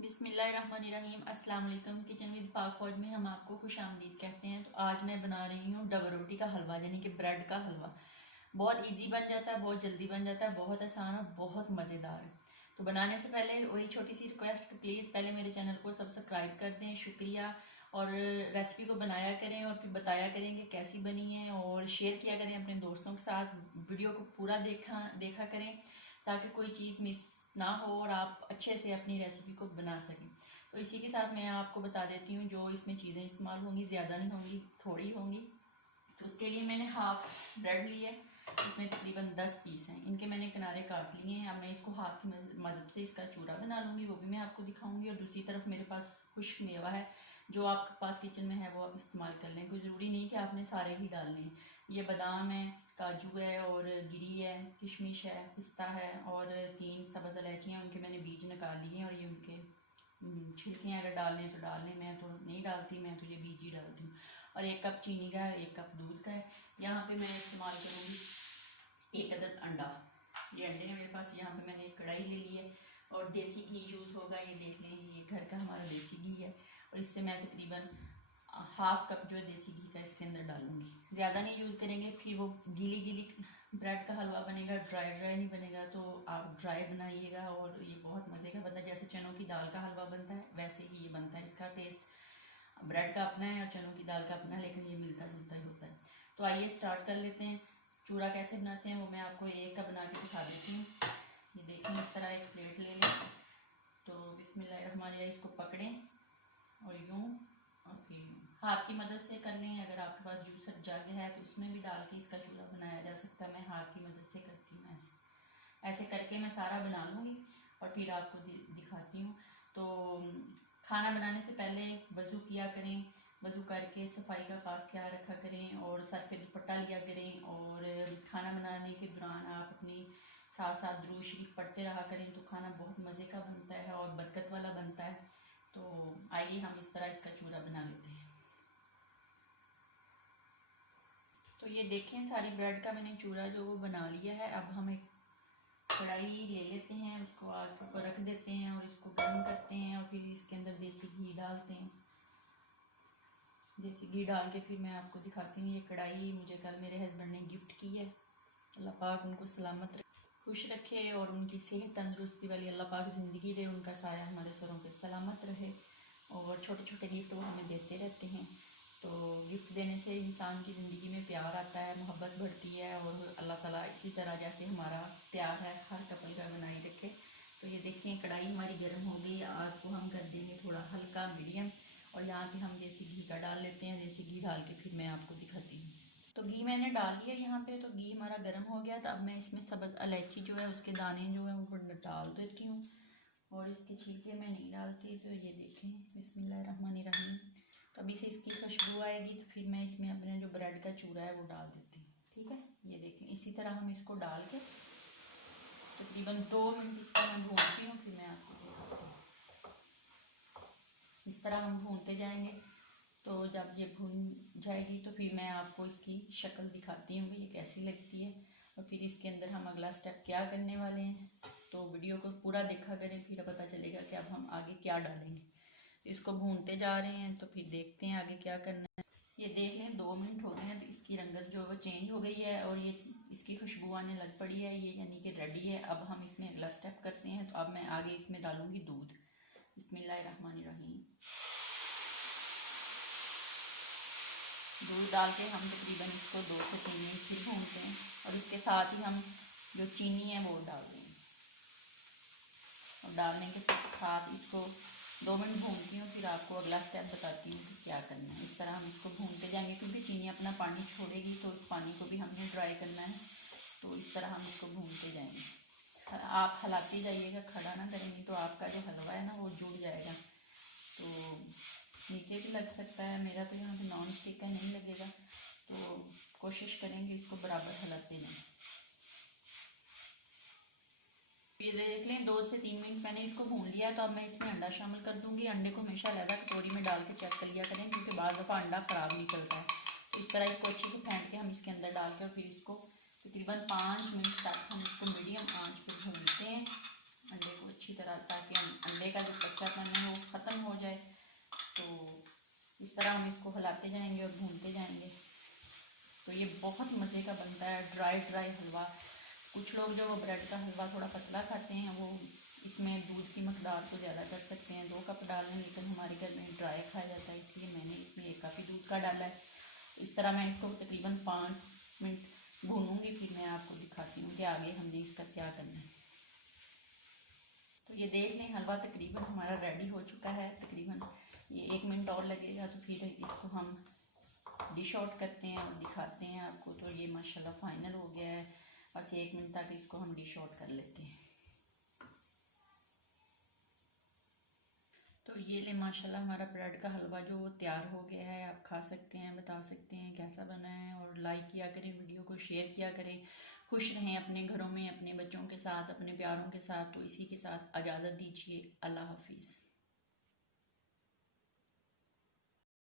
बिस्मिल्लाहिर्रहमानिर्रहीम। अस्सलाम वालेकुम। किचन विद पाक फौज में हम आपको खुश आमदीद कहते हैं। तो आज मैं बना रही हूँ डबल रोटी का हलवा, यानी कि ब्रेड का हलवा। बहुत इजी बन जाता है, बहुत जल्दी बन जाता है, बहुत आसान और बहुत मज़ेदार है। तो बनाने से पहले वही छोटी सी रिक्वेस्ट, प्लीज़ पहले मेरे चैनल को सब्सक्राइब कर दें, शुक्रिया। और रेसिपी को बनाया करें और फिर बताया करें कि कैसी बनी है, और शेयर किया करें अपने दोस्तों के साथ। वीडियो को पूरा देखा करें ताकि कोई चीज़ मिस ना हो और आप अच्छे से अपनी रेसिपी को बना सकें। तो इसी के साथ मैं आपको बता देती हूँ जो इसमें चीज़ें इस्तेमाल होंगी, ज़्यादा नहीं होंगी, थोड़ी होंगी। तो उसके लिए मैंने हाफ ब्रेड ली है, इसमें तकरीबन 10 पीस हैं। इनके मैंने किनारे काट लिए हैं। अब मैं इसको हाथ की मदद से इसका चूरा बना लूँगी, वो भी मैं आपको दिखाऊंगी। और दूसरी तरफ मेरे पास खुश्क मेवा है, जो आपके पास किचन में है वो आप इस्तेमाल कर लें। कोई ज़रूरी नहीं कि आपने सारे ही डालने हैं। ये बादाम है, काजू है, और गिरी है, किशमिश है, पिस्ता है, और 3 सब्ज़ इलायचियाँ, उनके मैंने बीज निकाल लिए हैं। और ये उनके छिलके हैं, अगर डाल लें तो डाल लें, मैं तो नहीं डालती, मैं तो ये बीज ही डालती हूँ। और 1 कप चीनी का है, 1 कप दूध का है। यहाँ पे मैं इस्तेमाल करूँगी 1 अदद अंडा। ये अंडे हैं मेरे पास। यहाँ पे मैंने एक कढ़ाई ले ली है और देसी घी यूज़ होगा, ये देख लें, ये घर का हमारा देसी घी है। और इससे मैं तकरीबन हाफ कप जो है देसी घी का इसके अंदर डालूँगी। ज़्यादा नहीं यूज़ करेंगे, फिर वो गीली गीली ब्रेड का हलवा बनेगा, ड्राई ड्राई नहीं बनेगा। तो आप ड्राई बनाइएगा और ये बहुत मज़े का बनता है। जैसे चनों की दाल का हलवा बनता है वैसे ही ये बनता है। इसका टेस्ट ब्रेड का अपना है और चनों की दाल का अपना है, लेकिन ये मिलता जुलता ही होता है। तो आइए स्टार्ट कर लेते हैं। चूड़ा कैसे बनाते हैं वो मैं आपको एक का बना के दिखा देती हूँ। ये देखें, इस तरह एक प्लेट ले लें। तो बिस्मिल्लाहिर्रहमानिर्रहीम, इसको पकड़ें और यूँ और फिर यूँ हाथ की मदद से कर लें। अगर आपके पास जूसर जग है तो उसमें भी डाल के इसका चूड़ा बनाया जा सकता है। मैं हाथ की मदद से करती हूँ। ऐसे करके मैं सारा बना लूँगी और फिर आपको दिखाती हूँ। तो खाना बनाने से पहले वज़ू किया करें, वज़ू करके सफाई का खास ख्याल रखा करें और सर पे दुपट्टा लिया करें। और खाना बनाने के दौरान आप अपनी साथ साथ दुरूद शरीफ पढ़ते रहा करें, तो खाना बहुत मज़े का बनता है और बरकत वाला बनता है। तो आइए हम इस तरह इसका चूरा बना लेते हैं। तो ये देखें, सारी ब्रेड का मैंने चूरा जो वो बना लिया है। अब हम एक कढ़ाई ले लेते हैं, उसको आग के ऊपर रख देते हैं और इसको गर्म करते हैं। और फिर इसके अंदर देसी घी डालते हैं। देसी घी डाल के फिर मैं आपको दिखाती हूँ। ये कढ़ाई मुझे कल मेरे हस्बैंड ने गिफ्ट की है। अल्लाह पाक उनको सलामत रखे, खुश रखे, और उनकी सेहत तंदुरुस्ती वाली अल्लाह पाक ज़िंदगी दे, उनका साया हमारे सरों पे सलामत रहे। और छोटे छोटे गिफ्ट वो हमें देते रहते हैं। तो गिफ्ट देने से इंसान की ज़िंदगी में प्यार आता है, मोहब्बत बढ़ती है। और अल्लाह ताला इसी तरह जैसे हमारा प्यार है हर कपल का बनाए रखे। तो ये देखें, कढ़ाई हमारी गर्म हो गई। आग को हम कर देंगे थोड़ा हल्का मीडियम। और यहाँ पे हम देसी घी का डाल लेते हैं। देसी घी डाल के फिर मैं आपको दिखाती हूँ। तो घी मैंने डाल दिया यहाँ पे। तो घी हमारा गर्म हो गया। तो अब मैं इसमें सब्ज़ इलायची जो है उसके दाने जो है वो डाल देती हूँ, और इसके छिलके मैं नहीं डालती। तो ये देखें, बिस्मिल्लाहिर्रहमानिर्रहीम। तो अभी से इसकी खुशबू आएगी तो फिर मैं इसमें अपने जो ब्रेड का चूरा है वो डाल देती हूँ। ठीक है, ये देखें, इसी तरह हम इसको डाल के तकरीबन 2 मिनट इसको मैं भूनती हूँ। फिर मैं आपको दिखाती हूँ। इस तरह हम भूनते जाएंगे। तो जब ये भून जाएगी तो फिर मैं आपको इसकी शक्ल दिखाती हूँ कि ये कैसी लगती है, और फिर इसके अंदर हम अगला स्टेप क्या करने वाले हैं। तो वीडियो को पूरा देखा करें, फिर पता चलेगा कि अब हम आगे क्या डालेंगे। इसको भूनते जा रहे हैं तो फिर देखते हैं आगे क्या करना है। ये देख लें, 2 मिनट हो गए हैं तो इसकी रंगत जो है चेंज हो गई है और ये इसकी खुशबू आने लग पड़ी है। ये यानी कि रेडी है। अब हम इसमें अगला स्टेप करते हैं। तो अब मैं आगे इसमें डालूंगी दूध। बिस्मिल्लाहिर्रहमानिर्रहीम। दूध डाल के हम तकरीबन इसको 2 से 3 मिनट फिर भूनते हैं। और इसके साथ ही हम जो चीनी है वो डाल देंगे। और डालने के साथ इसको 2 मिनट भूनती हूँ, फिर आपको अगला स्टेप बताती हूँ कि क्या करना है। इस तरह हम इसको भूनते जाएंगे, क्योंकि चीनी अपना पानी छोड़ेगी तो उस पानी को भी हमने ड्राई करना है। तो इस तरह हम इसको भूनते जाएंगे। आप हिलाते जाइएगा, खड़ा ना करेंगे तो आपका जो हलवा है ना वो जुड़ जाएगा। तो नीचे भी लग सकता है, मेरा तो यहाँ पे नॉन स्टिक का नहीं लगेगा। तो कोशिश करेंगे इसको बराबर हिलाते जाएं। ये देख लें, 2 से 3 मिनट मैंने इसको भून लिया है। तो अब मैं इसमें अंडा शामिल कर दूंगी। अंडे को हमेशा अलग कटोरी में डाल के चेक कर लिया करें, क्योंकि बाद दफ़ा अंडा ख़राब निकलता है। तो इस तरह इसको अच्छे से फेंट के हम इसके अंदर डालकर फिर इसको तकरीबन 5 मिनट तक हम इसको मीडियम आंच पर भूनते हैं अंडे को अच्छी तरह, ताकि अंडे का जो कच्चापन है वो ख़त्म हो जाए। तो इस तरह हम इसको हिलाते जाएंगे और भूनते जाएंगे। तो ये बहुत मज़े का बनता है ड्राई ड्राई हलवा। कुछ लोग जो वो ब्रेड का हलवा थोड़ा पतला खाते हैं वो इसमें दूध की मकदार को ज़्यादा कर सकते हैं, 2 कप डाल लें, लेकिन हमारे घर में ड्राई खाया जाता है इसलिए मैंने इसमें 1 कप ही दूध का डाला है। इस तरह मैं इसको तकरीबन 5 मिनट भूनूंगी, फिर मैं आपको दिखाती हूँ कि आगे हमने इसका क्या करना है। तो ये देख लें हलवा तकरीबन हमारा रेडी हो चुका है। तकरीबन ये 1 मिनट और लगेगा, तो फिर इसको हम डिश आउट करते हैं और दिखाते हैं आपको। तो ये माशाल्लाह फाइनल हो गया है, बस 1 मिनट तक इसको हम डिश आउट कर लेते हैं। तो ये ले माशाल्लाह हमारा ब्रेड का हलवा जो तैयार हो गया है। आप खा सकते हैं, बता सकते हैं कैसा बना है, और लाइक किया करें, वीडियो को शेयर किया करें। खुश रहें अपने घरों में, अपने बच्चों के साथ, अपने प्यारों के साथ। तो इसी के साथ इजाज़त दीजिए। अल्लाह हाफिज़।